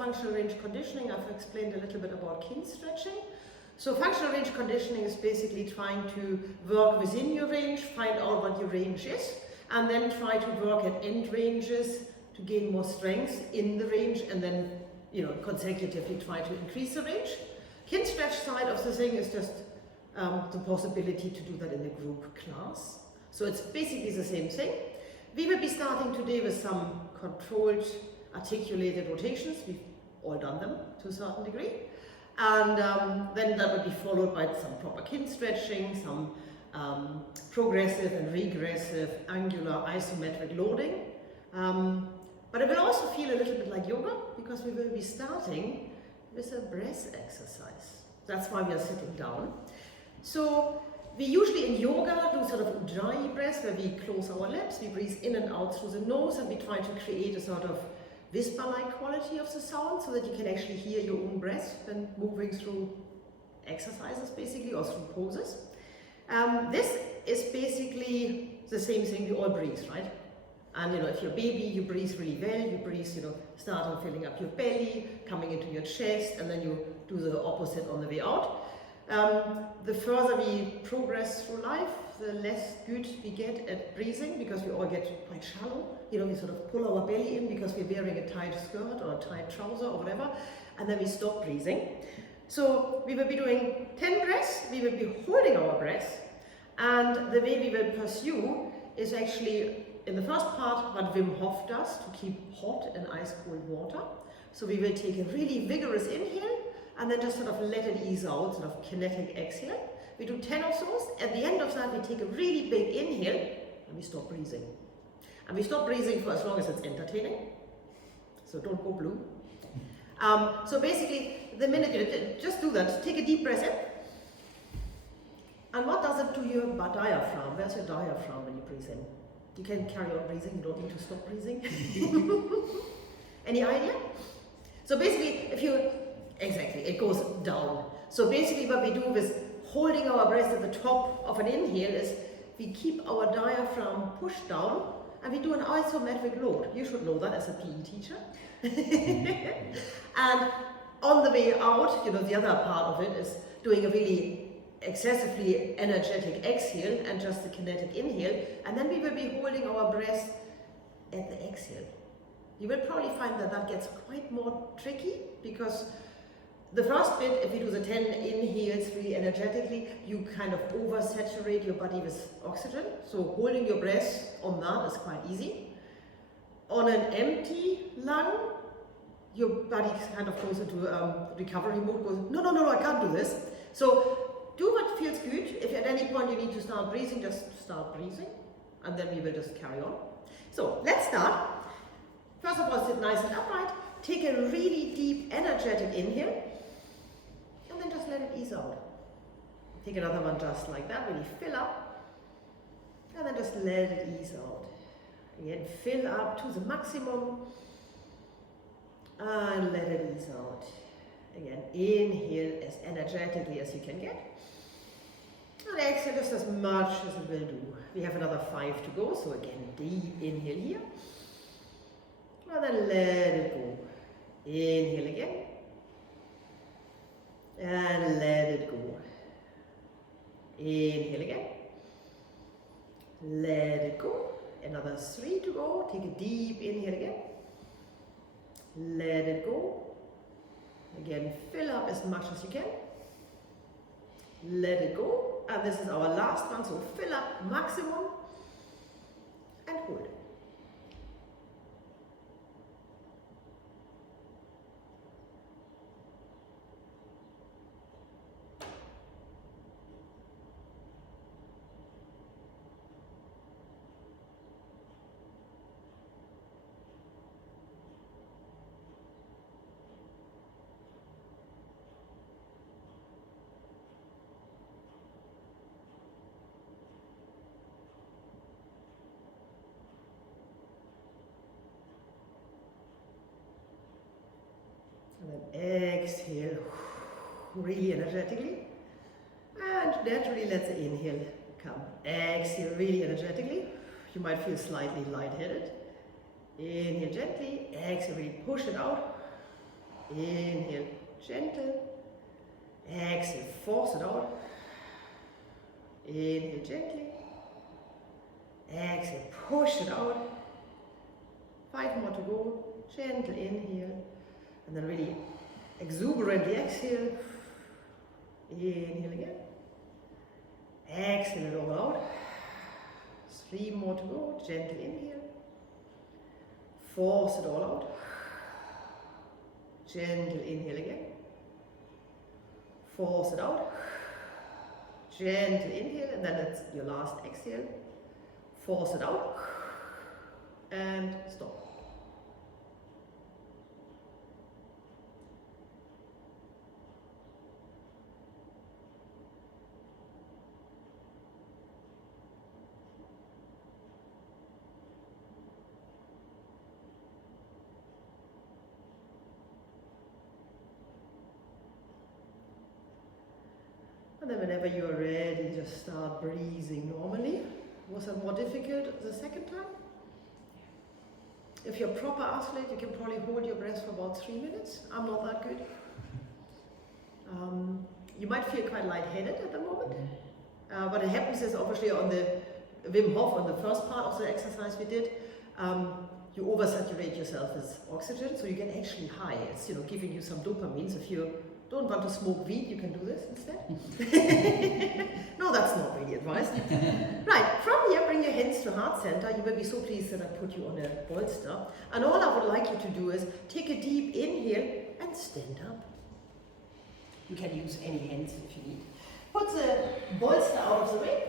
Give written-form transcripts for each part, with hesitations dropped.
functional range conditioning, I've explained a little bit about Kinstretching. So functional range conditioning is basically trying to work within your range, find out what your range is, and then try to work at end ranges to gain more strength in the range, and then consecutively try to increase the range. Kinstretch side of the thing is just the possibility to do that in a group class. So it's basically the same thing. We will be starting today with some controlled articulated rotations. We've all done them to a certain degree. And then that will be followed by some proper Kinstretching, some progressive and regressive angular isometric loading. But it will also feel a little bit like yoga, because we will be starting with a breath exercise. That's why we are sitting down. So we usually in yoga do sort of ujjayi breath, where we close our lips, we breathe in and out through the nose, and we try to create a sort of whisper-like quality of the sound, so that you can actually hear your own breath when moving through exercises, basically, or through poses. This is basically the same thing we all breathe, right? And if you're a baby, you breathe really well. You breathe, start on filling up your belly, coming into your chest, and then you do the opposite on the way out. The further we progress through life, the less good we get at breathing, because we all get quite shallow. We sort of pull our belly in because we're wearing a tight skirt or a tight trouser or whatever, and then we stop breathing. So we will be doing 10 breaths, we will be holding our breath, and the way we will pursue is actually, in the first part, what Wim Hof does to keep hot and ice cold water. So we will take a really vigorous inhale, and then just sort of let it ease out, sort of kinetic exhale. We do 10 of those. At the end of that, we take a really big inhale, and we stop breathing. And we stop breathing for as long as it's entertaining. So don't go blue. So basically, the minute you just do that, take a deep breath in. And what does it to your diaphragm? Where's your diaphragm when you breathe in? You can carry on breathing, you don't need to stop breathing. Any idea? So basically, exactly, it goes down. So basically what we do with holding our breath at the top of an inhale is we keep our diaphragm pushed down, and we do an isometric load. You should know that as a PE teacher. And on the way out, the other part of it is doing a really excessively energetic exhale and just the kinetic inhale, and then we will be holding our breath at the exhale. You will probably find that that gets quite more tricky, because the first bit, if you do the 10 inhales really energetically, you kind of oversaturate your body with oxygen. So holding your breath on that is quite easy. On an empty lung, your body kind of goes into recovery mode, goes, no, I can't do this. So do what feels good. If at any point you need to start breathing, just start breathing, and then we will just carry on. So let's start. First of all, sit nice and upright. Take a really deep, energetic inhale, and then just let it ease out. Take another one just like that, really fill up, and then just let it ease out. Again, fill up to the maximum, and let it ease out. Again, inhale as energetically as you can get. And exhale just as much as it will do. We have another 5 to go, so again, deep inhale here. And then let it go. Inhale again. And let it go. Inhale again. Let it go. Another 3 to go. Take a deep inhale again. Let it go. Again, fill up as much as you can. Let it go. And this is our last one, so fill up maximum and hold. And then exhale really energetically, and naturally let the inhale come. Exhale really energetically. You might feel slightly lightheaded. Inhale gently, exhale really push it out. Inhale, gentle. Exhale, force it out. Inhale gently. Exhale, push it out. 5 more to go. Gentle inhale. And then really exuberantly exhale. Inhale again. Exhale it all out. 3 more to go. Gentle inhale. Force it all out. Gentle inhale again. Force it out. Gentle inhale, and then it's your last exhale. Force it out. And stop. And then whenever you're ready, just start breathing normally. Was it more difficult the second time? If you're a proper athlete, you can probably hold your breath for about 3 minutes. I'm not that good. You might feel quite lightheaded at the moment. What happens is obviously on the Wim Hof, on the first part of the exercise we did, you oversaturate yourself with oxygen, so you get actually high. It's giving you some dopamine. So if you don't want to smoke weed, you can do this instead. No, that's not really advice. Right, from here, bring your hands to heart center. You will be so pleased that I put you on a bolster. And all I would like you to do is take a deep inhale and stand up. You can use any hands if you need. Put the bolster out of the way.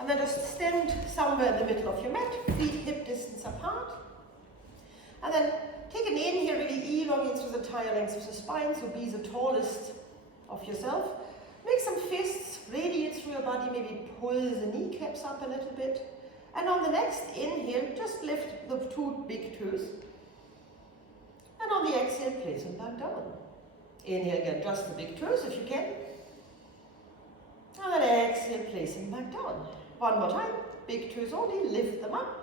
And then just stand somewhere in the middle of your mat, feet hip distance apart. And then take an inhale, really elongate through the entire length of the spine, so be the tallest of yourself. Make some fists, radiate through your body, maybe pull the kneecaps up a little bit. And on the next inhale, just lift the 2 big toes. And on the exhale, place them back down. Inhale again, just the big toes if you can. And then exhale, place them back down. One more time, big toes only, lift them up.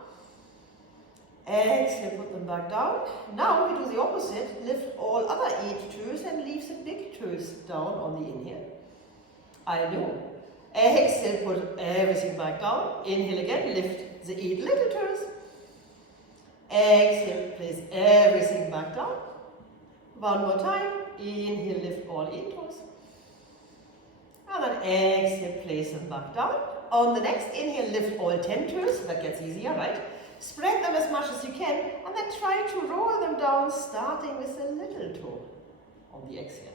Exhale, put them back down. Now we do the opposite. Lift all other 8 toes and leave the big toes down on the inhale. I know. Exhale, put everything back down. Inhale again, lift the 8 little toes. Exhale, place everything back down. One more time. Inhale, lift all 8 toes. And then exhale, place them back down. On the next inhale, lift all 10 toes. That gets easier, right? Spread them as much as you can, and then try to roll them down, starting with the little toe on the exhale.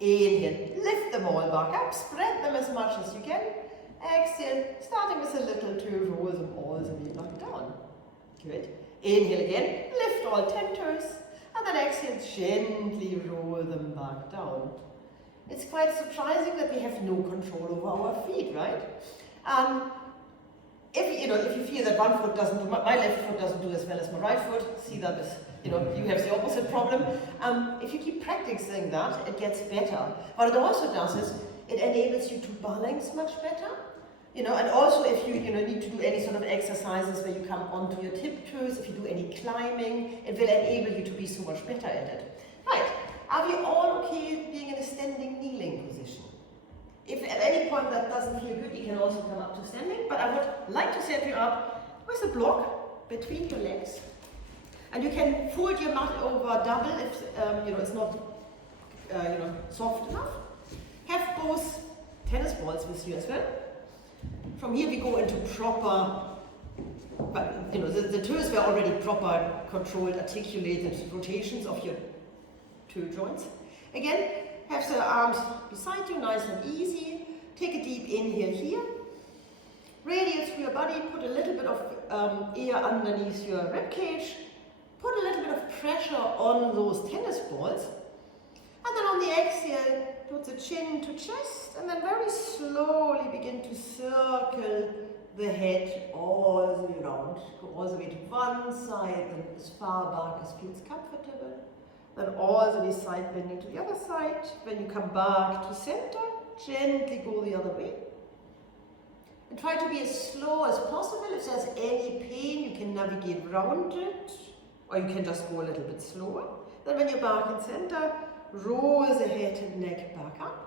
Inhale, lift them all back up, spread them as much as you can. Exhale, starting with the little toe, roll them all the way back down. Good. Inhale again, lift all 10 toes, and then exhale, gently roll them back down. It's quite surprising that we have no control over our feet, right? If you feel that one foot doesn't do, my left foot doesn't do as well as my right foot, see that as, you have the opposite problem. If you keep practicing that, it gets better. What it also does is, it enables you to balance much better. And also if you need to do any sort of exercises where you come onto your tiptoes, if you do any climbing, it will enable you to be so much better at it. Right, are we all okay being in a standing kneeling position? If at any point that doesn't feel good, you can also come up to standing, but I would like to set you up with a block between your legs. And you can fold your mat over double if it's not soft enough. Have both tennis balls with you as well. From here we go into proper, but the toes were already proper controlled, articulated rotations of your toe joints. Again, have the arms beside you, nice and easy. Take a deep inhale here. Radiate through your body, put a little bit of air underneath your rib cage. Put a little bit of pressure on those tennis balls. And then on the exhale, put the chin to chest, and then very slowly begin to circle the head all the way around. Go all the way to one side, and as far back as feels comfortable. Then all the way side bending to the other side. When you come back to center, gently go the other way. And try to be as slow as possible. If there's any pain, you can navigate around it. or you can just go a little bit slower. Then when you're back in center, roll the head and neck back up.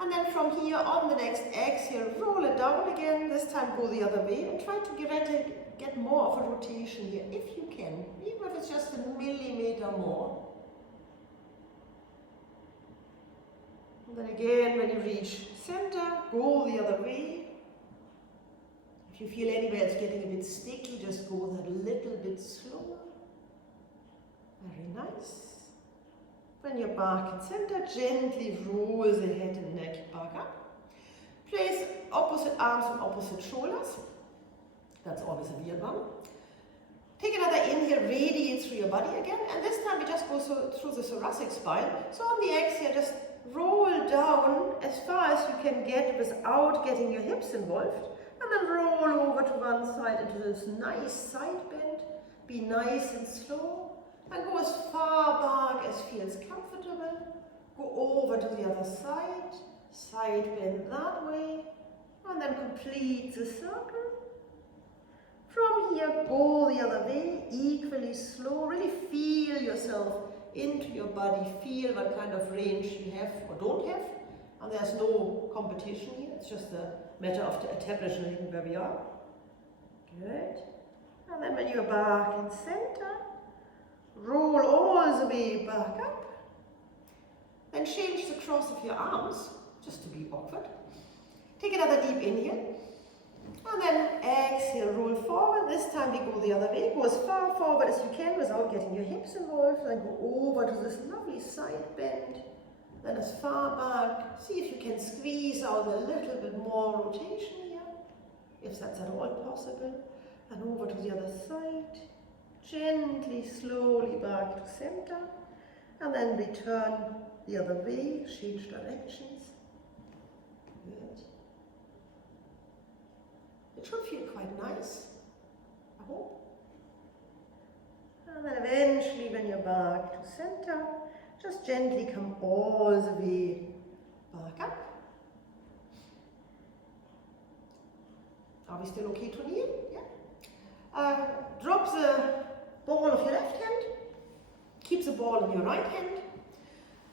And then from here on the next exhale, roll it down again. This time go the other way and try to get more of a rotation here, if you can, even if it's just a millimeter more. And then again, when you reach center, go the other way. If you feel anywhere it's getting a bit sticky, just go that little bit slower. Very nice. When you're back in center, gently roll the head and neck back up. Place opposite arms on opposite shoulders. That's always a weird one. Take another inhale, radiate through your body again, and this time we just go through the thoracic spine. So on the exhale, just roll down as far as you can get without getting your hips involved, and then roll over to one side into this nice side bend. Be nice and slow, and go as far back as feels comfortable. Go over to the other side, side bend that way, and then complete the circle. From here, go the other way, equally slow. Really feel yourself into your body, feel what kind of range you have or don't have. And there's no competition here, it's just a matter of establishing where we are. Good. And then when you're back in center, roll all the way back up. Then change the cross of your arms, just to be awkward. Take another deep inhale. And then exhale, roll forward. This time we go the other way. Go as far forward as you can without getting your hips involved. Then go over to this lovely side bend. Then as far back. See if you can squeeze out a little bit more rotation here, if that's at all possible. And over to the other side. Gently, slowly back to center. And then return the other way. Change directions. Good. It should feel quite nice, I hope. And then eventually when you're back to center, just gently come all the way back up. Are we still okay to kneel? Yeah. Drop the ball of your left hand, keep the ball in your right hand.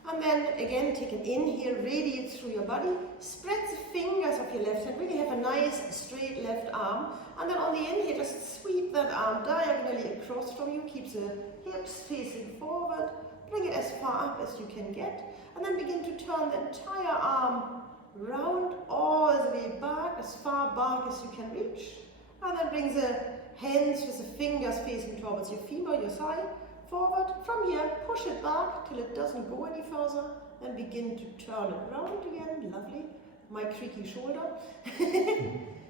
And then again, take an inhale, radiate through your body. Spread the fingers of your left hand. Really have a nice straight left arm. And then on the inhale, just sweep that arm diagonally across from you. Keep the hips facing forward. Bring it as far up as you can get. And then begin to turn the entire arm round all the way back, as far back as you can reach. And then bring the hands with the fingers facing towards your femur, your thigh. Forward. From here, push it back till it doesn't go any further. Then begin to turn it round again. Lovely. My creaky shoulder.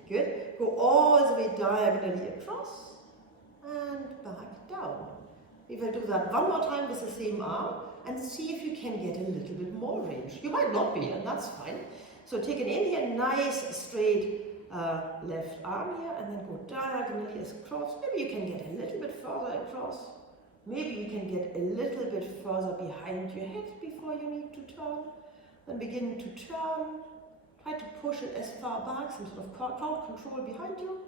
Good. Go all the way diagonally across and back down. We will do that one more time with the same arm and see if you can get a little bit more range. You might not be, and that's fine. So take an inhale, nice straight left arm here, and then go diagonally across. Maybe you can get a little bit further across. Maybe you can get a little bit further behind your head before you need to turn. Then begin to turn. Try to push it as far back, some sort of crowd control behind you.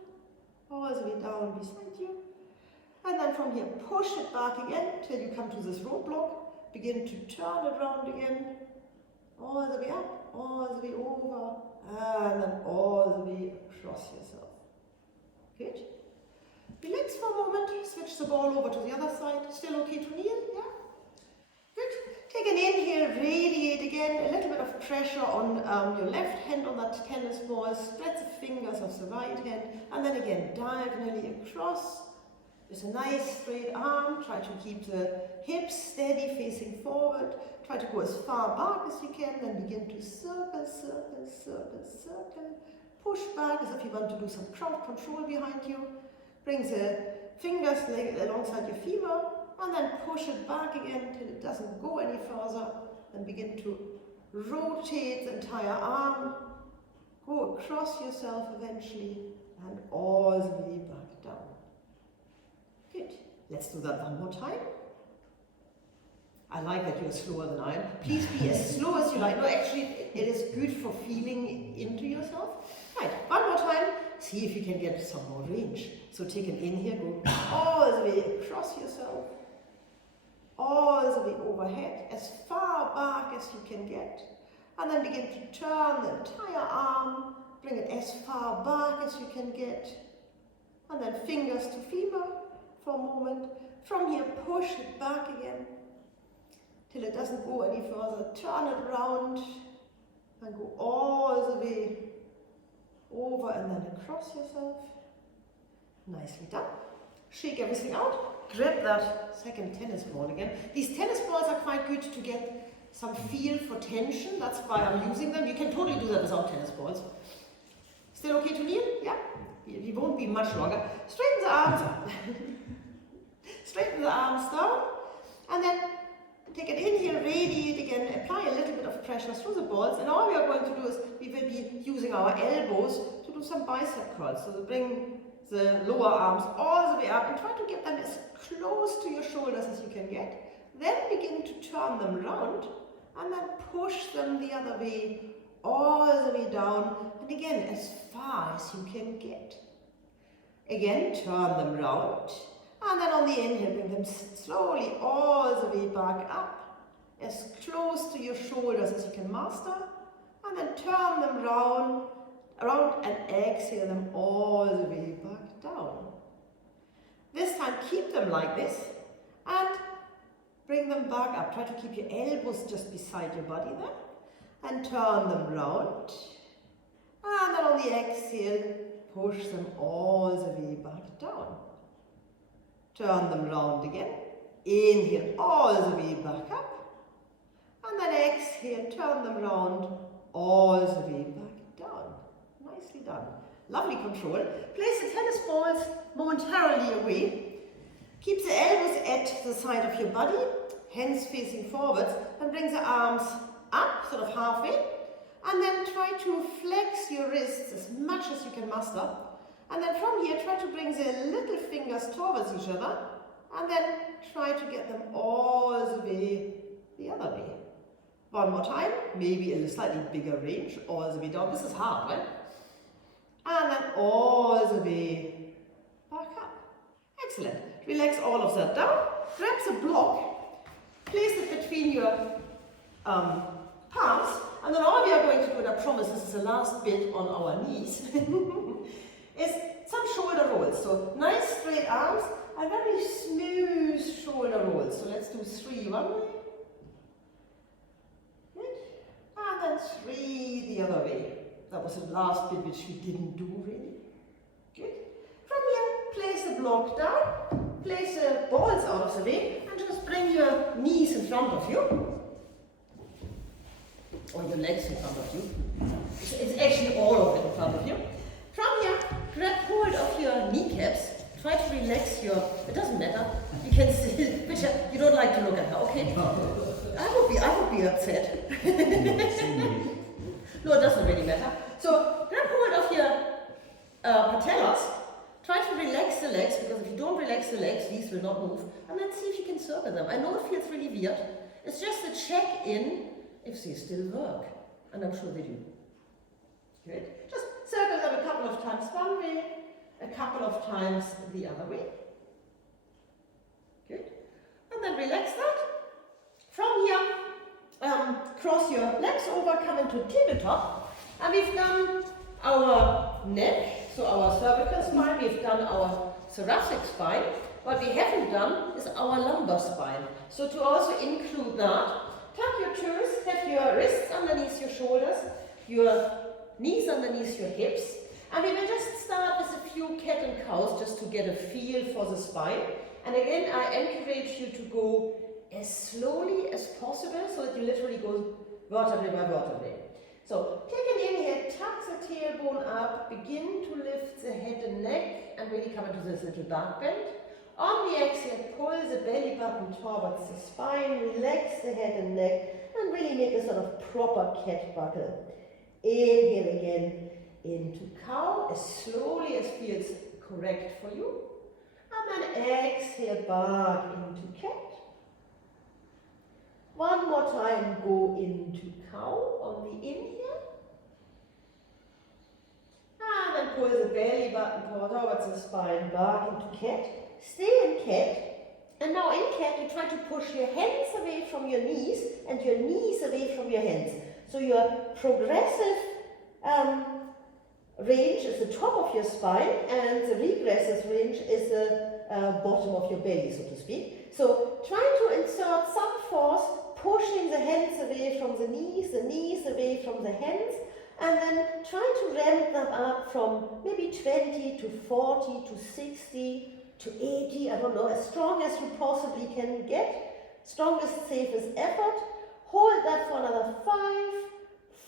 All the way down beside you. And then from here, push it back again till you come to this roadblock. Begin to turn it around again. All the way up, all the way over, and then all the way across yourself. Good. Relax for a moment, switch the ball over to the other side. Still okay to kneel? Yeah? Good. Take an inhale, radiate again, a little bit of pressure on your left hand on that tennis ball. Spread the fingers of the right hand, and then again, diagonally across. With a nice straight arm, try to keep the hips steady facing forward. Try to go as far back as you can, then begin to circle, circle, circle, circle. Push back as if you want to do some crowd control behind you. Bring the fingers alongside your femur, and then push it back again till it doesn't go any further. Then begin to rotate the entire arm. Go across yourself eventually, and all the way back down. Good. Let's do that one more time. I like that you're slower than I am. Please be as slow as you like. No, actually, it is good for feeling into yourself. Right, one more time. see if you can get some more range. So take an inhale, go all the way across yourself, all the way overhead, as far back as you can get. And then begin to turn the entire arm, bring it as far back as you can get. And then fingers to femur for a moment. From here, push it back again, till it doesn't go any further. Turn it around, and go all the way over and then across yourself. Nicely done. Shake everything out. Grab that second tennis ball again. These tennis balls are quite good to get some feel for tension. That's why I'm using them. You can totally do that without tennis balls. Still okay to kneel? Yeah? We won't be much longer. Straighten the arms up. Straighten the arms down. And then take an inhale, radiate again, apply a little bit of pressure through the balls, and all we are going to do is we will be using our elbows to do some bicep curls. So bring the lower arms all the way up and try to get them as close to your shoulders as you can get. Then begin to turn them round and then push them the other way, all the way down, and again as far as you can get. Again, turn them round. And then on the inhale, bring them slowly all the way back up, as close to your shoulders as you can master. And then turn them round and exhale them all the way back down. This time, keep them like this and bring them back up. Try to keep your elbows just beside your body there. And turn them round. And then on the exhale, push them all the way back down. Turn them round again. Inhale all the way back up. And then exhale, turn them round all the way back down. Nicely done. Lovely control. Place the tennis balls momentarily away. Keep the elbows at the side of your body, hands facing forwards, and bring the arms up, sort of halfway. And then try to flex your wrists as much as you can muster. And then from here, try to bring the little fingers towards each other, and then try to get them all the way the other way. One more time, maybe a slightly bigger range, all the way down. This is hard, right? And then all the way back up. Excellent. Relax all of that down. Grab the block, place it between your palms, and then all we are going to do, and I promise this is the last bit on our knees, is some shoulder rolls. So nice straight arms and very smooth shoulder rolls. So let's do 3 one way. Good. And then 3 the other way. That was the last bit which we didn't do really. Good. From here, place the block down, place the balls out of the way, and just bring your knees in front of you. Or your legs in front of you. It's actually all of it in front of you. From here, grab hold of your kneecaps. Try to relax your, it doesn't matter. You can still, you don't like to look at her, okay? I would be upset. No, it doesn't really matter. So grab hold of your patellas. Try to relax the legs, because if you don't relax the legs, these will not move. And then see if you can circle them. I know it feels really weird. It's just a check-in if they still work. And I'm sure they do. Good. Just circle them a couple of times one way, a couple of times the other way. Good. And then relax that. From here, cross your legs over, come into tabletop. And we've done our neck, so our cervical spine, we've done our thoracic spine. What we haven't done is our lumbar spine. So to also include that, tuck your toes, have your wrists underneath your shoulders, your knees underneath your hips, and we will just start with a few cat and cows just to get a feel for the spine. And again, I encourage you to go as slowly as possible so that you literally go vertebrae by vertebrae. So take an inhale, tuck the tailbone up, begin to lift the head and neck and really come into this little back bend. On the exhale, pull the belly button towards the spine, relax the head and neck, and really make a sort of proper cat buckle. Inhale again into cow as slowly as feels correct for you. And then exhale back into cat. One more time, go into cow on the inhale. And then pull the belly button towards the spine, back into cat. Stay in cat. And now in cat, you try to push your hands away from your knees and your knees away from your hands. So your progressive range is the top of your spine and the regressive range is the bottom of your belly, so to speak. So try to insert some force, pushing the hands away from the knees away from the hands, and then try to ramp them up from maybe 20 to 40 to 60 to 80, I don't know, as strong as you possibly can get. Strongest, safest effort. Hold that for another 5,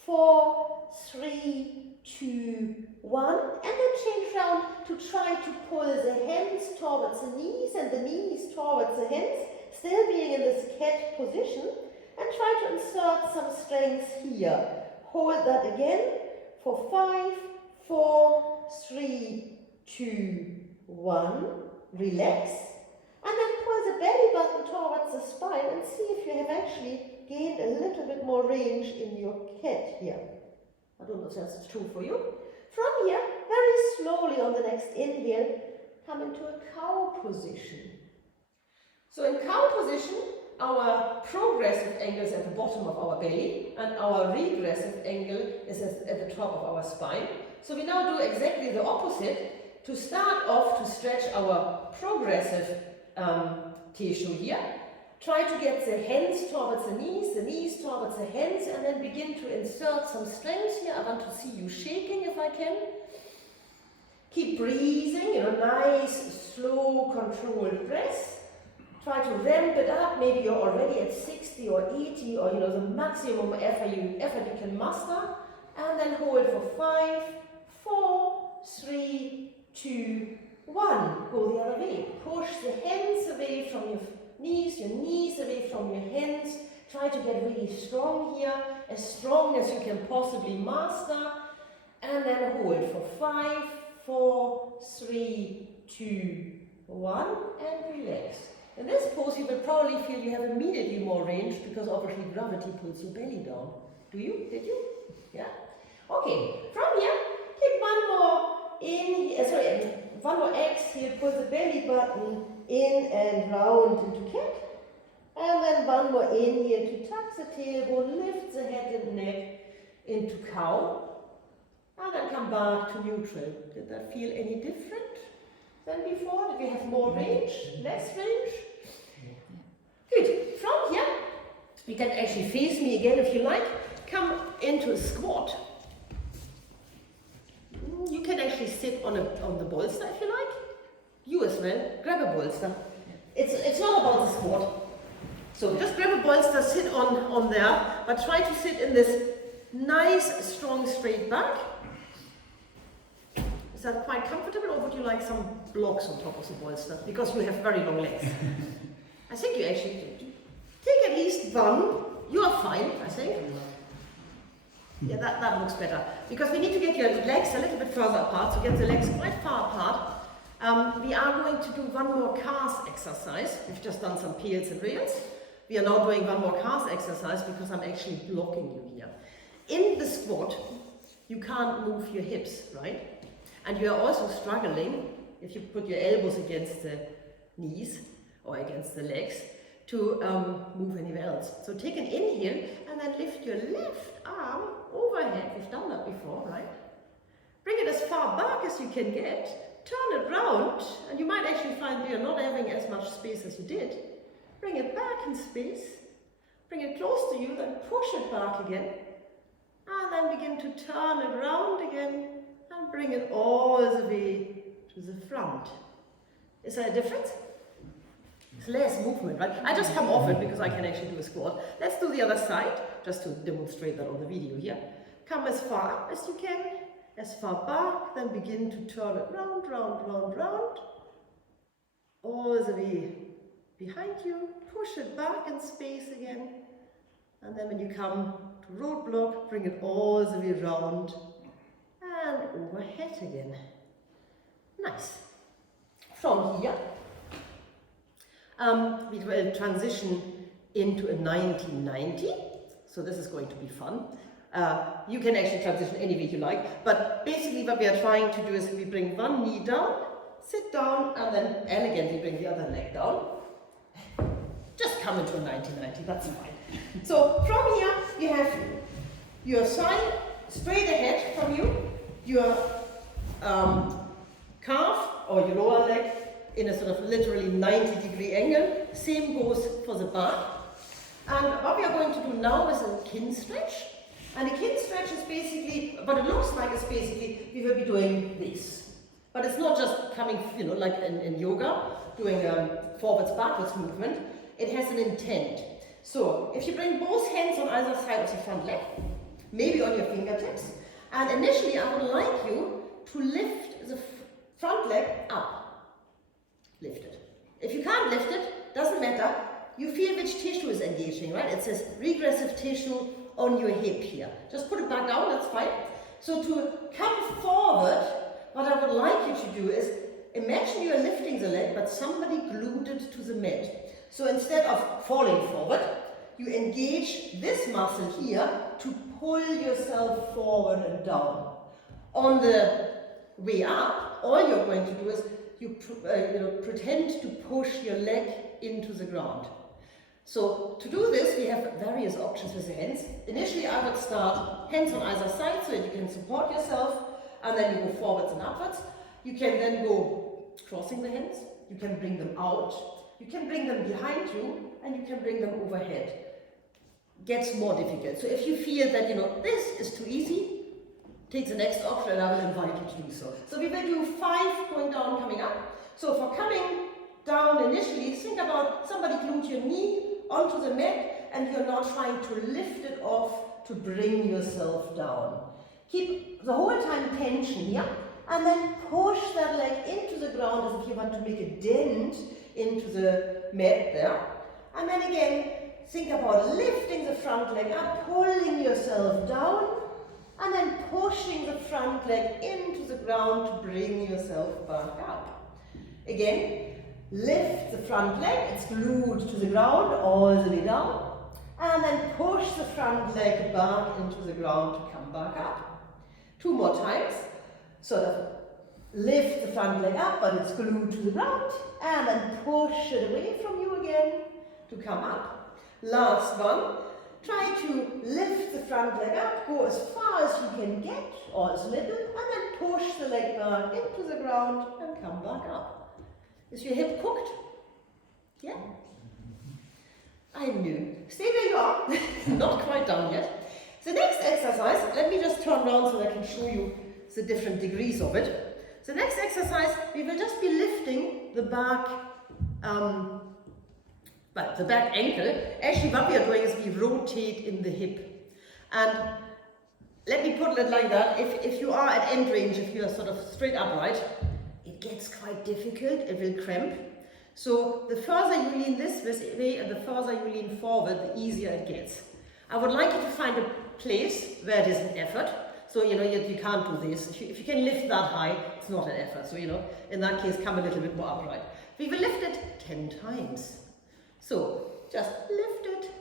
4, 3, 2, 1, and then change round to try to pull the hands towards the knees and the knees towards the hands, still being in this cat position, and try to insert some strength here. Hold that again for 5, 4, 3, 2, 1. Relax, and then pull the belly button towards the spine and see if you have actually gained a little bit more range in your cat here. I don't know if that's true for you. From here, very slowly on the next inhale, come into a cow position. So in cow position, our progressive angle is at the bottom of our belly and our regressive angle is at the top of our spine. So we now do exactly the opposite. To start off, to stretch our progressive tissue here, try to get the hands towards the knees towards the hands, and then begin to insert some strength here. I want to see you shaking if I can. Keep breathing, nice, slow, controlled breath. Try to ramp it up. Maybe you're already at 60 or 80 or the maximum effort you can muster. And then hold for 5, 4, 3, 2, 1. Go the other way. Push the hands away from your knees away from your hands. Try to get really strong here, as strong as you can possibly master. And then hold for 5, 4, 3, 2, 1, and relax. In this pose, you will probably feel you have immediately more range because obviously gravity pulls your belly down. Do you? Did you? Yeah? Okay. From here, take one more one more exhale, pull the belly button in and round into cat. And then one more inhale to tuck the tailbone, lift the head and neck into cow. And then come back to neutral. Did that feel any different than before? Did we have more range? Less range? Good. From here, you can actually face me again if you like. Come into a squat. You can actually sit on the bolster if you like. You as well. Grab a bolster. It's not about the squat. So just grab a bolster, sit on there, but try to sit in this nice, strong, straight back. Is that quite comfortable, or would you like some blocks on top of the bolster? Because you have very long legs. I think you actually take at least one. You are fine, I think. Yeah, that looks better. Because we need to get your legs a little bit further apart, so get the legs quite far apart. We are going to do one more calves exercise. We've just done some peels and rails. We are now doing one more calves exercise because I'm actually blocking you here. In the squat, you can't move your hips, right? And you are also struggling, if you put your elbows against the knees or against the legs, to move anywhere else. So take an inhale and then lift your left arm overhead. We've done that before, right? Bring it as far back as you can get. Turn it round, and you might actually find you're not having as much space as you did. Bring it back in space. Bring it close to you, then push it back again. And then begin to turn it round again and bring it all the way to the front. Is there a difference? It's less movement, right? I just come off it because I can actually do a squat. Let's do the other side, just to demonstrate that on the video here. Come as far up as you can, as far back, then begin to turn it round, round, round, round. All the way behind you, push it back in space again. And then when you come to roadblock, bring it all the way round and overhead again. Nice. From here, we will transition into a 1990. So this is going to be fun. You can actually transition any way you like, but basically what we are trying to do is we bring one knee down, sit down, and then elegantly bring the other leg down. Just come into a 90-90, that's fine. So from here, you have your side straight ahead from you, your calf or your lower leg in a sort of literally 90-degree angle. Same goes for the back. And what we are going to do now is a Kinstretch. And a Kinstretch is basically, what it looks like is basically, we will be doing this. But it's not just coming, you know, like in yoga, doing forwards, backwards movement. It has an intent. So, if you bring both hands on either side of the front leg, maybe on your fingertips, and initially I would like you to lift the front leg up. Lift it. If you can't lift it, doesn't matter. You feel which tissue is engaging, right? It says regressive tissue on your hip here. Just put it back down, that's fine. So to come forward, what I would like you to do is, imagine you are lifting the leg, but somebody glued it to the mat. So instead of falling forward, you engage this muscle here to pull yourself forward and down. On the way up, all you're going to do is you pretend to push your leg into the ground. So to do this, we have various options with the hands. Initially, I would start hands on either side so that you can support yourself, and then you go forwards and upwards. You can then go crossing the hands. You can bring them out. You can bring them behind you, and you can bring them overhead. Gets more difficult. So if you feel that, you know, this is too easy, take the next option and I will invite you to do so. So we will do 5 going down, coming up. So for coming down initially, think about somebody glued your knee onto the mat and you're now trying to lift it off to bring yourself down. Keep the whole time tension here and then push that leg into the ground as if you want to make a dent into the mat there. And then again, think about lifting the front leg up, pulling yourself down, and then pushing the front leg into the ground to bring yourself back up. Again, lift the front leg, it's glued to the ground all the way down, and then push the front leg back into the ground to come back up. 2 more times, sort of lift the front leg up, but it's glued to the ground, and then push it away from you again to come up. Last one, try to lift the front leg up, go as far as you can get, or as little, and then push the leg back into the ground and come back up. Is your hip cooked? Yeah? I knew. Stay where you are. Not quite done yet. The next exercise, let me just turn around so I can show you the different degrees of it. The next exercise, we will just be lifting the back the back ankle. Actually, what we are doing is we rotate in the hip. And let me put it like that. If you are at end range, if you are sort of straight upright, it gets quite difficult. It will cramp. So the further you lean this way and the further you lean forward, the easier it gets. I would like you to find a place where it is an effort. So, you know, you can't do this. If you can lift that high, it's not an effort. So, you know, in that case, come a little bit more upright. We will lift it 10 times. So, just lift it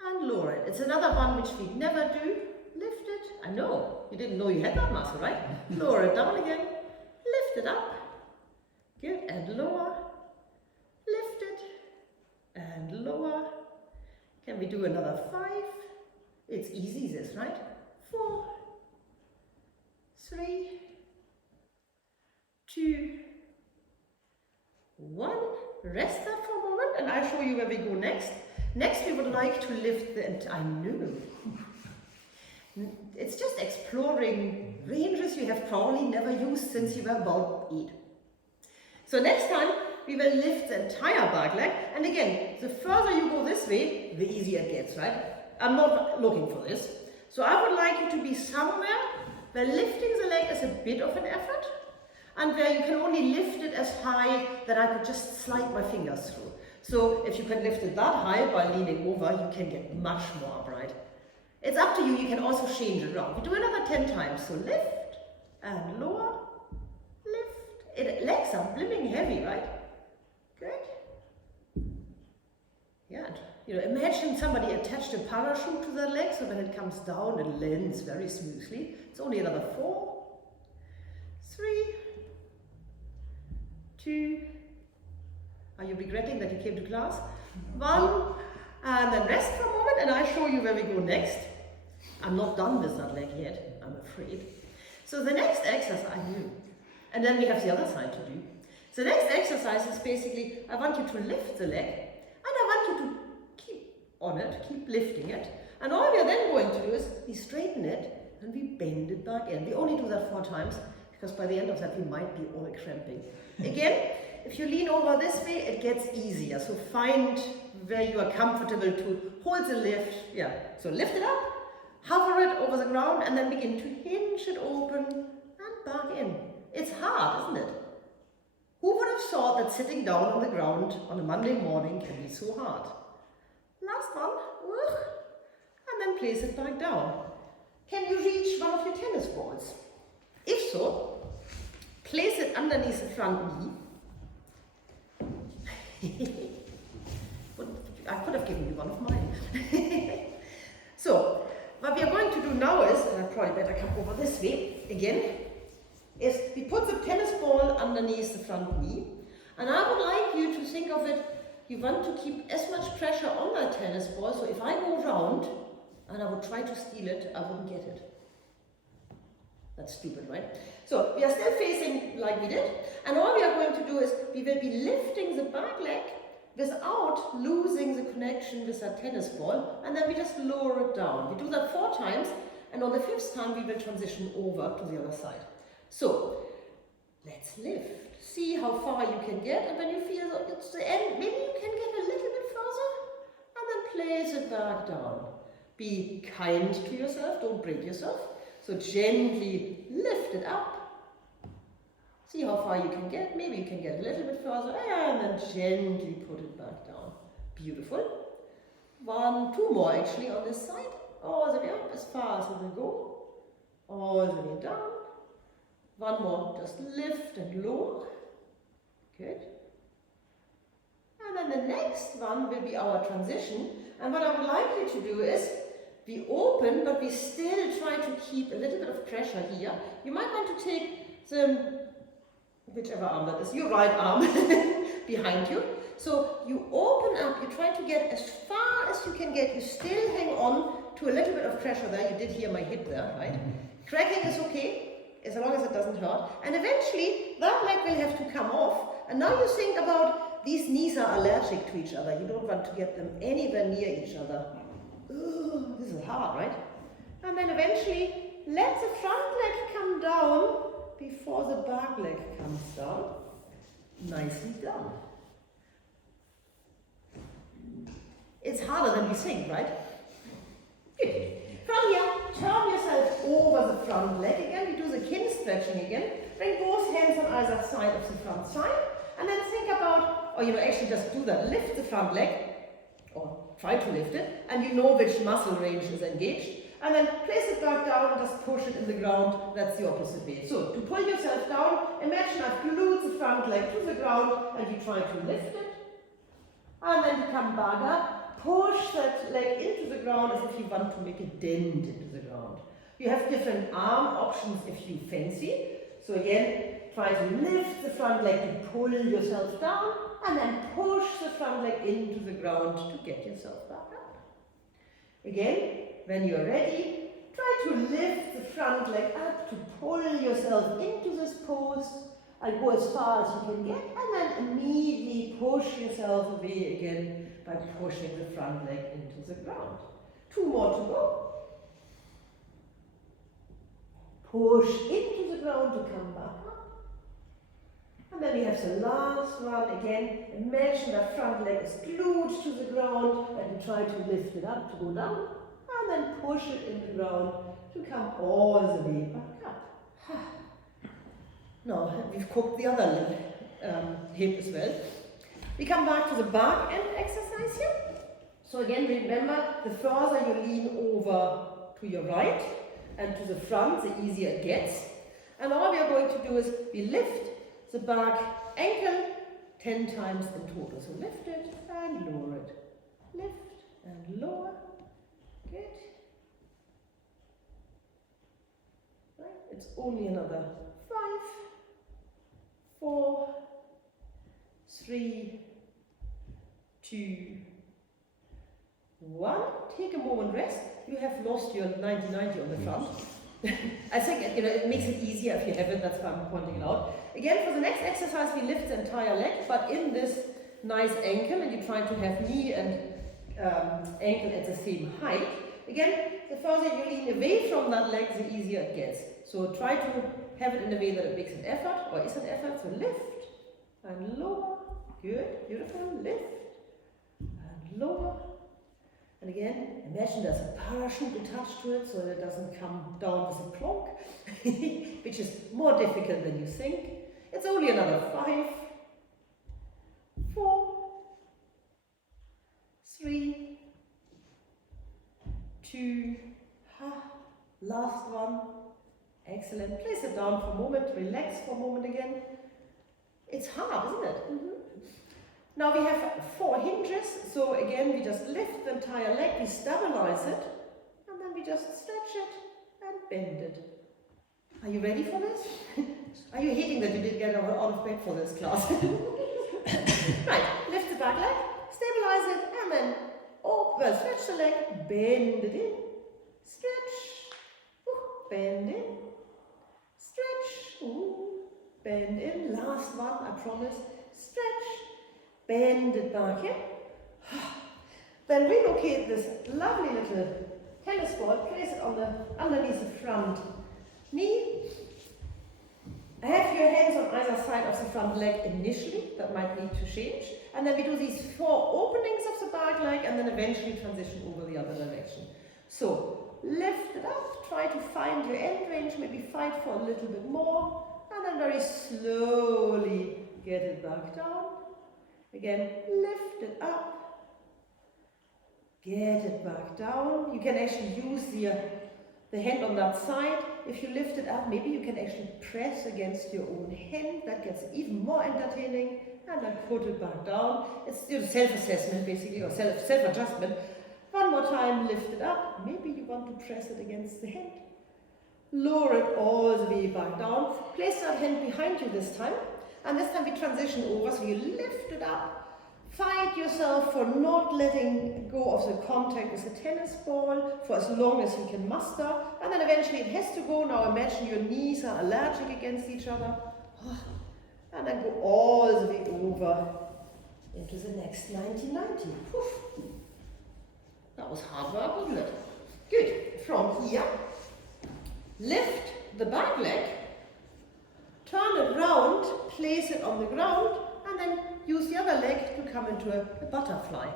and lower it. It's another one which we never do. Lift it. I know, you didn't know you had that muscle, right? Lower it down again. Lift it up. Good. And lower. Lift it. And lower. Can we do another 5? It's easy this, right? 4, 3, 2, 1. Rest that for a moment and I'll show you where we go next. Next we would like to lift the entire, I know. It's just exploring ranges you have probably never used since you were about 8. So next time we will lift the entire back leg, and again, the further you go this way, the easier it gets, right? I'm not looking for this. So I would like you to be somewhere where lifting the leg is a bit of an effort, and where you can only lift it as high that I could just slide my fingers through. So if you can lift it that high by leaning over, you can get much more upright. It's up to you, you can also change it around. We do another 10 times. So lift and lower, lift. Legs are blimming heavy, right? Good. Yeah, imagine somebody attached a parachute to their leg, so when it comes down, it lands very smoothly. It's only another 4, 3, 2. Are you regretting that you came to class? 1, and then rest for a moment, and I show you where we go next. I'm not done with that leg yet, I'm afraid. So the next exercise, and then we have the other side to do. The next exercise is basically, I want you to lift the leg, and I want you to keep on it, keep lifting it. And all we are then going to do is, we straighten it, and we bend it back in. We only do that 4 times, because by the end of that we might be all cramping. Again, if you lean over this way, it gets easier. So find where you are comfortable to hold the lift. Yeah, so lift it up, hover it over the ground, and then begin to hinge it open and back in. It's hard, isn't it? Who would have thought that sitting down on the ground on a Monday morning can be so hard? Last one, and then place it back down. Can you reach one of your tennis balls? If so, place it underneath the front knee. I could have given you one of mine. So, what we are going to do now is, and I probably better come over this way again, is we put the tennis ball underneath the front knee, and I would like you to think of it, you want to keep as much pressure on that tennis ball, so if I go round and I would try to steal it, I wouldn't get it. That's stupid, right? So we are still facing like we did, and all we are going to do is we will be lifting the back leg without losing the connection with that tennis ball, and then we just lower it down. We do that 4 times, and on the 5th time we will transition over to the other side. So let's lift. See how far you can get, and when you feel it's the end, maybe you can get a little bit further, and then place it back down. Be kind to yourself, don't break yourself. So gently lift it up. See how far you can get. Maybe you can get a little bit further, and then gently put it back down. Beautiful. 1, 2 more actually on this side. All the way up as far as it will go. All the way down. 1 more, just lift and lower. Good. And then the next one will be our transition. And what I would like you to do is, we open, but we still try to keep a little bit of pressure here. You might want to take the, whichever arm that is, your right arm behind you. So you open up, you try to get as far as you can get. You still hang on to a little bit of pressure there. You did hear my hip there, right? Cracking is okay, as long as it doesn't hurt. And eventually, that leg will have to come off. And now you think about, these knees are allergic to each other. You don't want to get them anywhere near each other. Ooh, this is hard, right? And then eventually, let the front leg come down before the back leg comes down. Nicely done. It's harder than we think, right? Good. From here, turn yourself over the front leg again. We do the Kinstretching again. Bring both hands on either side of the front side. And then think about, or actually just do that. Lift the front leg, or try to lift it, and you know which muscle range is engaged. And then place it back down and just push it in the ground. That's the opposite way. So to pull yourself down, imagine I've glued the front leg to the ground and you try to lift it. And then you come back up, push that leg into the ground as if you want to make a dent into the ground. You have different arm options if you fancy. So again, try to lift the front leg to pull yourself down, and then push the front leg into the ground to get yourself back up. Again, when you're ready, try to lift the front leg up to pull yourself into this pose and go as far as you can get, and then immediately push yourself away again by pushing the front leg into the ground. 2 more to go. Push into the ground to come back up. And then we have the last one again. Imagine that front leg is glued to the ground, and you try to lift it up to go down, and then push it in the ground to come all the way back up. Now we've cooked the other hip as well. We come back to the back end exercise here. So again, remember, the further you lean over to your right and to the front, the easier it gets. And all we are going to do is we lift the back ankle 10 times in total. So lift it and lower it. Lift and lower. Good. Right. It's only another 5, 4, 3, 2, 1. Take a moment rest. You have lost your 90-90 on the front. I think it makes it easier if you have it, that's why I'm pointing it out. Again, for the next exercise, we lift the entire leg, but in this nice ankle, and you try to have knee and ankle at the same height. Again, the further you lean away from that leg, the easier it gets. So try to have it in a way that it makes an effort, or is an effort. So lift and lower. Good, beautiful. Lift and lower. And again, imagine there's a parachute attached to it so that it doesn't come down with a plonk, which is more difficult than you think. It's only another 5, 4, 3, 2, last one. Excellent. Place it down for a moment, relax for a moment again. It's hard, isn't it? Now we have 4 hinges, so again we just lift the entire leg, we stabilize it, and then we just stretch it and bend it. Are you ready for this? Are you hating that you didn't get out of bed for this class? Right, lift the back leg, stabilize it, and then stretch the leg, bend it in, stretch, bend in, stretch, bend in, last one, I promise, stretch, bend it back in. Then relocate this lovely little tennis ball, place it on underneath the front knee. Have your hands on either side of the front leg initially, that might need to change. And then we do these 4 openings of the back leg and then eventually transition over the other direction. So lift it up, try to find your end range, maybe fight for a little bit more, and then very slowly get it back down. Again, lift it up, get it back down. You can actually use the hand on that side. If you lift it up, maybe you can actually press against your own hand. That gets even more entertaining. And then put it back down. It's self-assessment basically, or self-adjustment. One more time, lift it up. Maybe you want to press it against the hand. Lower it all the way back down. Place that hand behind you this time. And this time we transition over, so you lift it up. Fight yourself for not letting go of the contact with the tennis ball for as long as you can muster. And then eventually it has to go. Now imagine your knees are allergic against each other. And then go all the way over into the next 90-90. That was hard work, wasn't it? Good. From here, lift the back leg, turn it round, place it on the ground, and then use the other leg to come into a butterfly.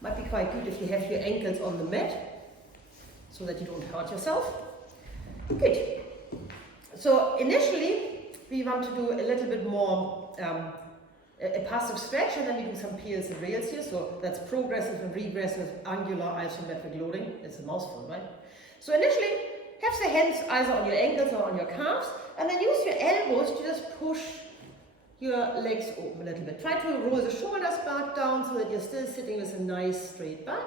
Might be quite good if you have your ankles on the mat, so that you don't hurt yourself. Good. So initially, we want to do a little bit more a passive stretch, and then we do some peels and rails here. So that's progressive and regressive angular isometric loading. It's a mouthful, right? So initially, have the hands either on your ankles or on your calves, and then use your elbows to just push your legs open a little bit. Try to roll the shoulders back down so that you're still sitting with a nice straight back.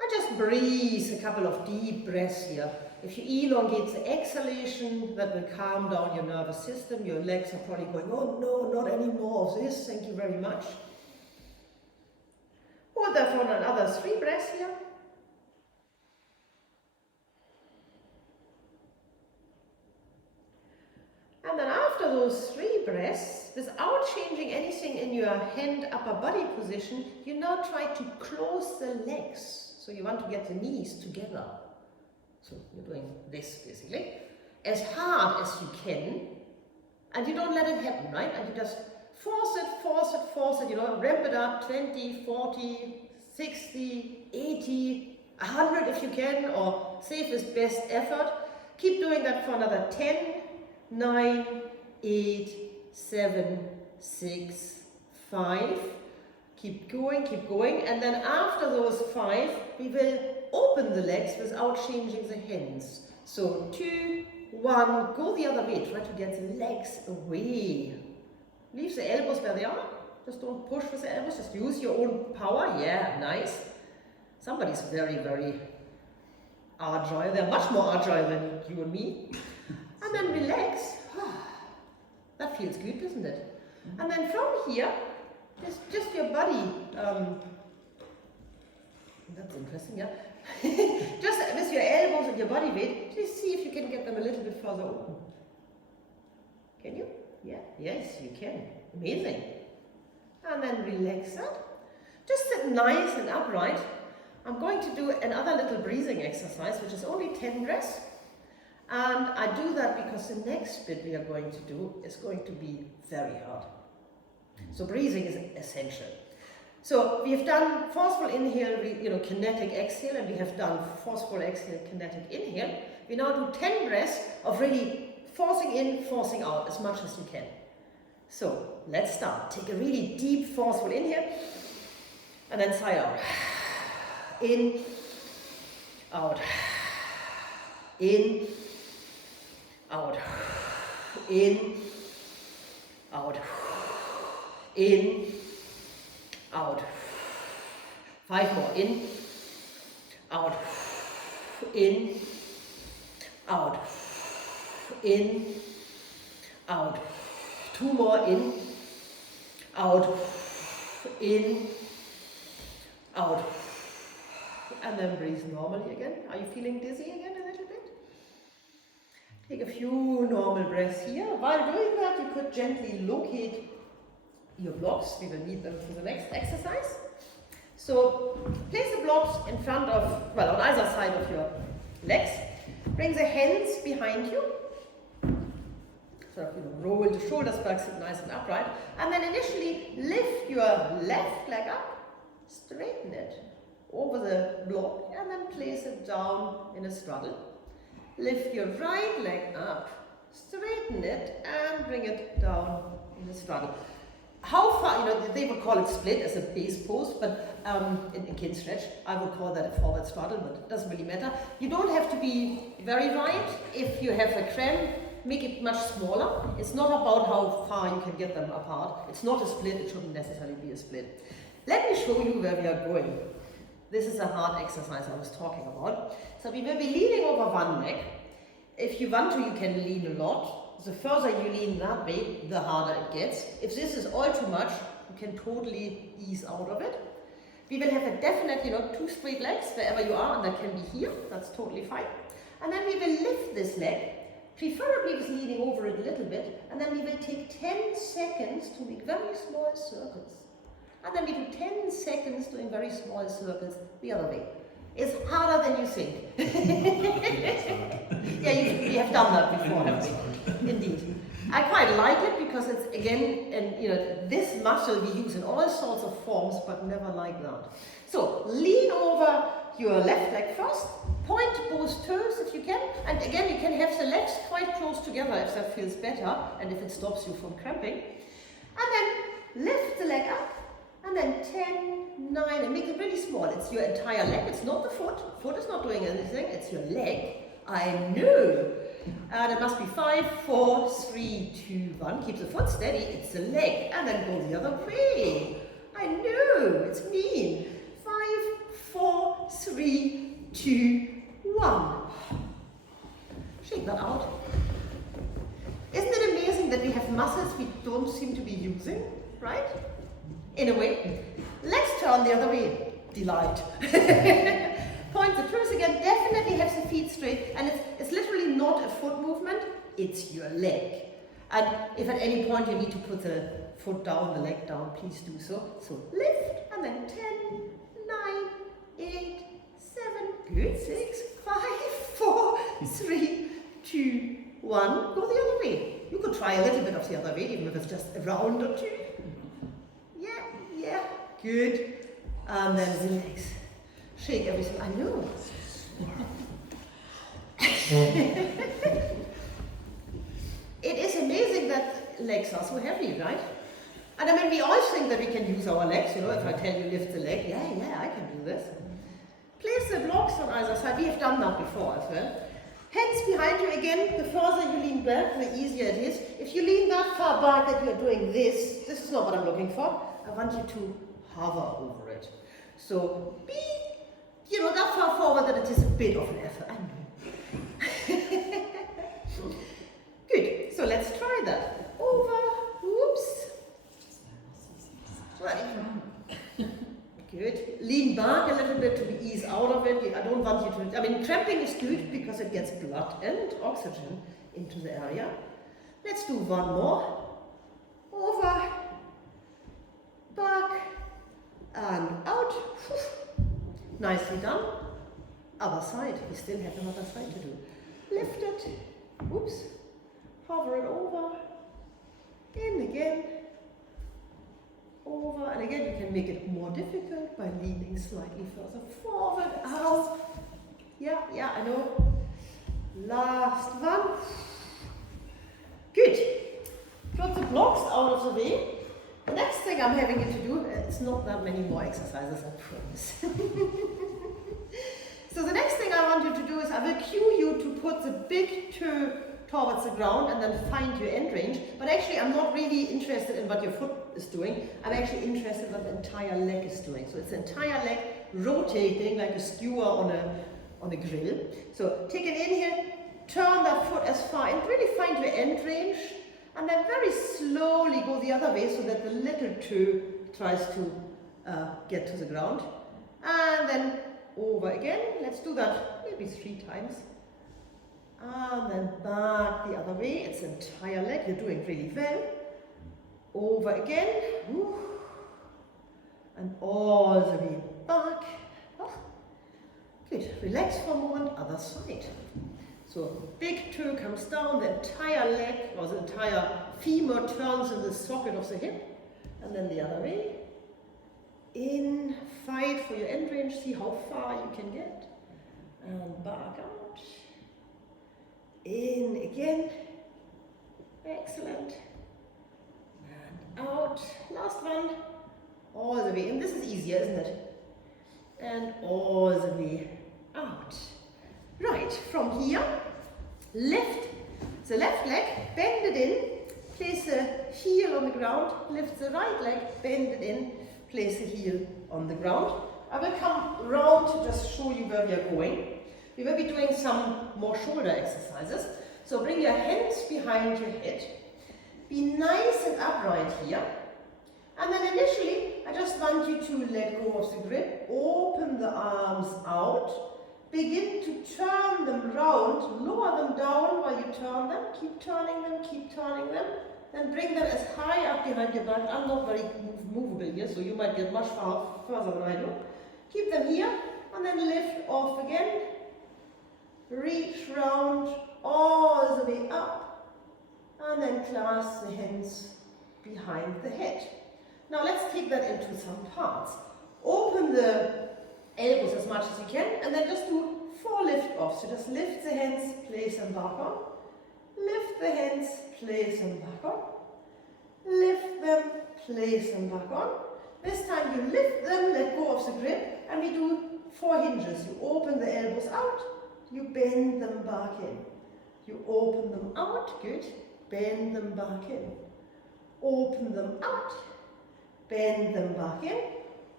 And just breathe a couple of deep breaths here. If you elongate the exhalation, that will calm down your nervous system. Your legs are probably going, oh no, not any more of this, thank you very much. Hold that for another 3 breaths here. And then after those 3 breaths, without changing anything in your hand upper body position, you now try to close the legs. So you want to get the knees together. So you're doing this basically, as hard as you can, and you don't let it happen, right? And you just force it, you know, ramp it up, 20, 40, 60, 80, 100 if you can, or save with best effort. Keep doing that for another 10, 9, 8, 7, 6, 5. Keep going, and then after those 5, we will open the legs without changing the hands. So 2, 1, go the other way. Try to get the legs away. Leave the elbows where they are. Just don't push with the elbows. Just use your own power. Yeah, nice. Somebody's very, very agile. They're much more agile than you and me. And then relax. That feels good, doesn't it? And then from here, just your body. That's interesting, yeah. Just with your elbows and your body weight, just see if you can get them a little bit further open. Can you? Yeah. Yes, you can. Amazing. And then relax that. Just sit nice and upright. I'm going to do another little breathing exercise, which is only 10 breaths. And I do that because the next bit we are going to do is going to be very hard. So breathing is essential. So we have done forceful inhale, kinetic exhale, and we have done forceful exhale, kinetic inhale. We now do 10 breaths of really forcing in, forcing out as much as you can. So let's start. Take a really deep, forceful inhale, and then sigh out. In, out, in, out, in, out, in, out. 5 more. In, out, in, out, in, out. 2 more. In, out, in, out. And then breathe normally again. Are you feeling dizzy again a little bit? Take a few normal breaths here. While doing that, you could gently locate your blocks. We will need them for the next exercise. So place the blocks in front of, well, on either side of your legs. Bring the hands behind you. Sort of, roll the shoulders back, sit nice and upright. And then initially lift your left leg up, straighten it over the block, and then place it down in a straddle. Lift your right leg up, straighten it, and bring it down in a straddle. How far, they would call it split as a base pose, but in Kinstretch, I would call that a forward straddle, but it doesn't really matter. You don't have to be very right. If you have a cramp, make it much smaller. It's not about how far you can get them apart. It's not a split, it shouldn't necessarily be a split. Let me show you where we are going. This is a hard exercise I was talking about. So we will be leaning over one leg. If you want to, you can lean a lot. The further you lean that way, the harder it gets. If this is all too much, you can totally ease out of it. We will have a definite, 2 straight legs wherever you are, and that can be here. That's totally fine. And then we will lift this leg, preferably with leaning over it a little bit, and then we will take 10 seconds to make very small circles. And then we do 10 seconds doing very small circles the other way. It's harder than you think. Yeah, we have done that before, haven't we? Indeed. I quite like it because it's, again, and this muscle we use in all sorts of forms, but never like that. So lean over your left leg first, point both toes if you can, and again you can have the legs quite close together if that feels better, and if it stops you from cramping. And then lift the leg up, and then 10, 9, and make it really small. It's your entire leg, it's not the foot. Foot is not doing anything, it's your leg. I know. And it must be 5, 4, 3, 2, 1. Keep the foot steady, it's the leg. And then go the other way. I know, it's me. 5, 4, 3, 2, 1. Shake that out. Isn't it amazing that we have muscles we don't seem to be using, right? In a way. Let's turn the other way. Delight. Point the toes again. Definitely have the feet straight. And it's literally not a foot movement. It's your leg. And if at any point you need to put the foot down, the leg down, please do so. So lift, and then 10, 9, 8, 7, good, 6, 5, 4, 3, 2, 1. Go the other way. You could try a little bit of the other way, even if it's just a round or two. Yeah, good. And then relax. Shake everything. I know. It is amazing that legs are so heavy, right? And I mean, we all think that we can use our legs, if I tell you lift the leg, yeah, I can do this. Place the blocks on either side. We have done that before as well. Hands behind you again. The further you lean back, the easier it is. If you lean that far back that you're doing this is not what I'm looking for. I want you to hover over it. So be forward that it is a bit of an effort, I know. Good, so let's try that. Over, whoops. Right. Good. Lean back a little bit to ease out of it. I don't want you to, I mean, cramping is good because it gets blood and oxygen into the area. Let's do one more. Over, back, and out. Nicely done. Other side. We still have another side to do. Lift it. Oops. Hover it over. In again. Over. And again, you can make it more difficult by leaning slightly further forward. Out. Yeah, I know. Last one. Good. Got the blocks out of the way. The next thing I'm having you to do, it's not that many more exercises, I promise. So the next thing I want you to do is I will cue you to put the big toe towards the ground and then find your end range. But actually I'm not really interested in what your foot is doing. I'm actually interested in what the entire leg is doing. So it's the entire leg rotating like a skewer on a grill. So take an inhale, turn that foot as far and really find your end range. And then very slowly go the other way so that the little toe tries to get to the ground. And then over again. Let's do that maybe 3 times. And then back the other way. It's the entire leg. You're doing really well. Over again. And all the way back. Oh. Good. Relax for a moment. Other side. So big toe comes down, the entire leg or the entire femur turns in the socket of the hip, and then the other way. In, fight for your end range, see how far you can get, and back out. In again, excellent, and out. Last one, all the way in. This is easier, isn't it? And all the way out. Right, from here, lift the left leg, bend it in, place the heel on the ground, lift the right leg, bend it in, place the heel on the ground. I will come round to just show you where we are going. We will be doing some more shoulder exercises. So bring your hands behind your head, be nice and upright here. And then initially, I just want you to let go of the grip, open the arms out, begin to turn them round, lower them down while you turn them, keep turning them, then bring them as high up behind your back. I'm not very movable here, so you might get much further than I do. Keep them here, and then lift off again, reach round all the way up, and then clasp the hands behind the head. Now let's take that into some parts. Open the elbows as much as you can, and then just do 4 lift offs. So just lift the hands, place them back on. Lift the hands, place them back on. Lift them, place them back on. This time you lift them, let go of the grip, and we do 4 hinges. You open the elbows out, you bend them back in. You open them out, good. Bend them back in. Open them out, bend them back in.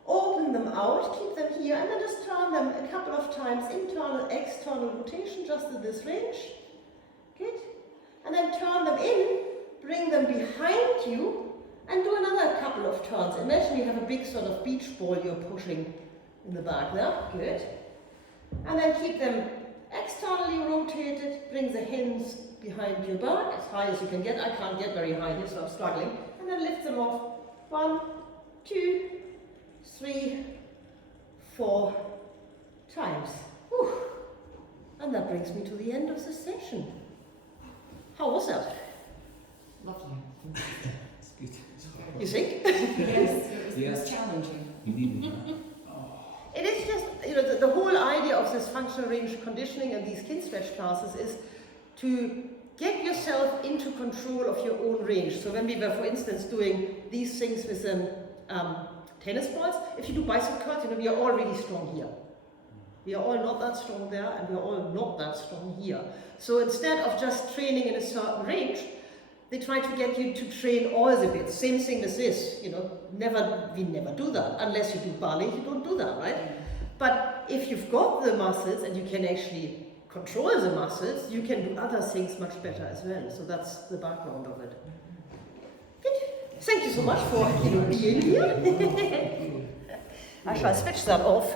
Open them out, keep them here, and then just turn them a couple of times, internal, external rotation, just in this range. Good. And then turn them in, bring them behind you, and do another couple of turns. Imagine you have a big sort of beach ball you're pushing in the back there. Good. And then keep them externally rotated, bring the hands behind your back, as high as you can get. I can't get very high here, so I'm struggling. And then lift them off. 1, 2, 3, 4 times. Whew. And that brings me to the end of the session. How was that? Lovely. It's good. You think? Yes, it was challenging. You needed that. It is just, you know, the whole idea of this functional range conditioning and these Kinstretch classes is to get yourself into control of your own range. So when we were, for instance, doing these things with tennis balls, if you do bicep curls, you know, we are all really strong here. We are all not that strong there, and we are all not that strong here. So instead of just training in a certain range, they try to get you to train all the bits. Same thing with this, you know, we never do that. Unless you do ballet, you don't do that, right? But if you've got the muscles and you can actually control the muscles, you can do other things much better as well. So that's the background of it. Good. Thank you so much for being here. I shall switch that off.